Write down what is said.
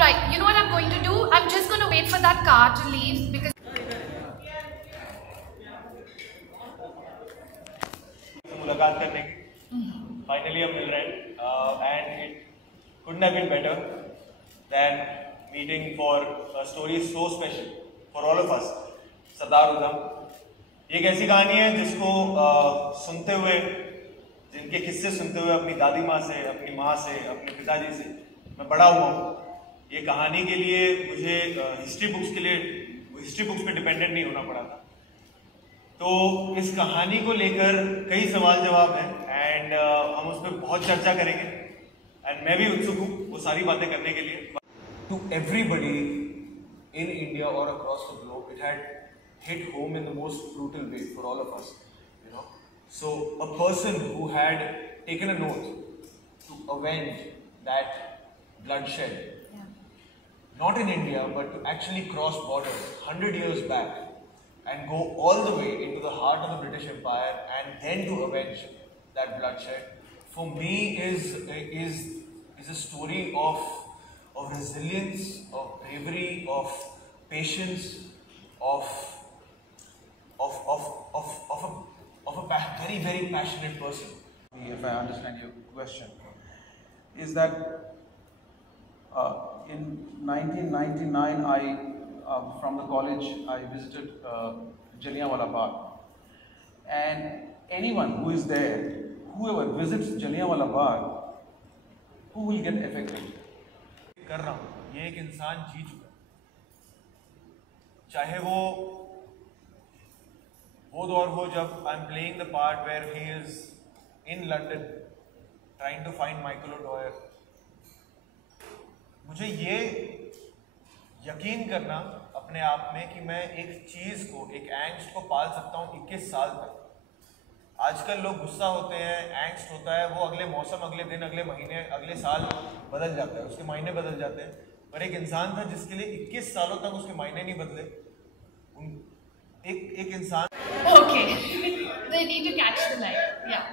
Alright, you know what I'm going to do? I'm just going to wait for that car to leave because मुलाकात करने की फाइनली हम मिल रहे हैं and it couldn't have been better than meeting for a story so special for all of us. Sardar उधम ये एक ऐसी कहानी है जिसको सुनते हुए, जिनके किस्से सुनते हुए अपनी दादी माँ से, अपनी माँ से, अपने पिताजी से मैं बड़ा हुआ हूँ। ये कहानी के लिए मुझे हिस्ट्री बुक्स पे डिपेंडेंट नहीं होना पड़ा था। तो इस कहानी को लेकर कई सवाल जवाब हैं एंड हम उस पर बहुत चर्चा करेंगे एंड मैं भी उत्सुक हूँ वो सारी बातें करने के लिए। To everybody in India or across the globe, it had hit home in the most brutal way for all of us, you know. So a person who had taken an oath to avenge that bloodshed, not in India, but to actually cross borders 100 years back and go all the way into the heart of the British Empire and then to avenge that bloodshed, for me is a story of resilience, of bravery, of patience, of a very, very passionate person. If I understand your question, is that in 1999 from the college I visited Jallianwala Bagh, and anyone who is there, whoever visits Jallianwala Bagh, who will get affected? कर रहा हूँ ये एक इंसान जी चुका है, चाहे वो दौर हो जब I am playing the part where he is in London trying to find Michael O'Dwyer. मुझे ये यकीन करना अपने आप में कि मैं एक चीज़ को, एक एंग्स्ट को पाल सकता हूँ 21 साल तक। आजकल लोग गुस्सा होते हैं, एंग्स्ट होता है, वो अगले मौसम, अगले दिन, अगले महीने, अगले साल बदल जाता है, उसके मायने बदल जाते हैं। पर एक इंसान था जिसके लिए 21 सालों तक उसके मायने नहीं बदले। एक इंसान okay. They need to catch the light. Yeah.